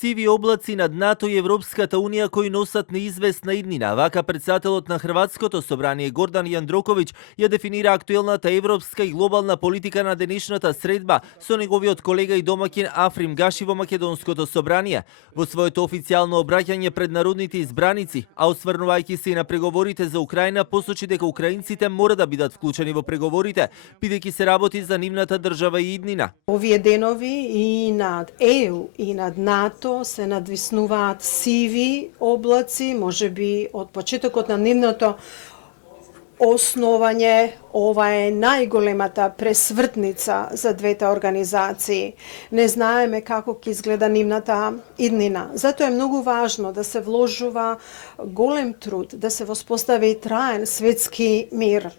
Сиви облаци над НАТО и Европската Унија кои носат неизвестна иднина. Вака председателот на Хрватското собрание Гордан Јандроковиќ ја дефинира актуелната европска и глобална политика на денешната средба со неговиот колега и домаќин Африм Гаши во Македонското собрание. Во своето официјално обраќање пред народните избраници, а осврнувајќи се и на преговорите за Украина, посочи дека украинците мора да бидат вклучени во преговорите, бидејќи се работи за нивната држава и иднина. Овие денови и над ЕУ и над НАТО се надвиснуваат сиви облаци, можеби од почетокот на нивното основање. Ова е најголемата пресвртница за двете организации. Не знаеме како ќе изгледа нивната иднина. Затоа е многу важно да се вложува голем труд, да се воспостави траен светски мир.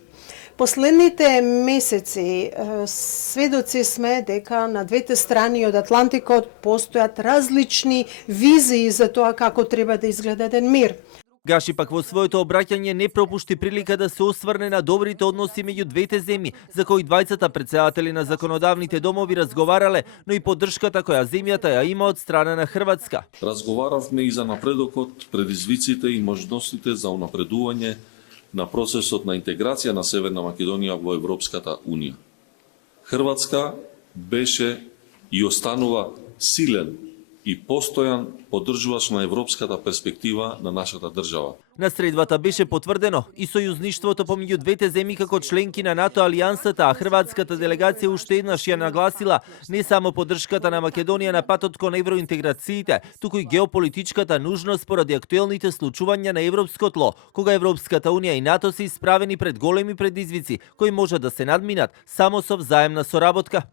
Последните месеци сведоци сме дека на двете страни од Атлантикот постојат различни визии за тоа како треба да изгледа еден мир. Гаши пак во своето обраќање не пропушти прилика да се осврне на добрите односи меѓу двете земји, за кои двајцата претседатели на законодавните домови разговарале, но и поддршката која земјата ја има од страна на Хрватска. Разговаравме и за напредокот, предизвиците и можностите за унапредување на процесот на интеграција на Северна Македонија во Европската Унија. Хрватска беше и останува силен и постојан поддржувач на европската перспектива на нашата држава. На средбата беше потврдено и сојузништвото помеѓу двете земји како членки на НАТО алијансата, а хрватската делегација уште еднаш ја нагласила не само поддршката на Македонија на патот кон евроинтеграциите, туку и геополитичката нужност поради актуелните случувања на европско тло, кога Европската Унија и НАТО се исправени пред големи предизвици кои можат да се надминат само со взаемна соработка.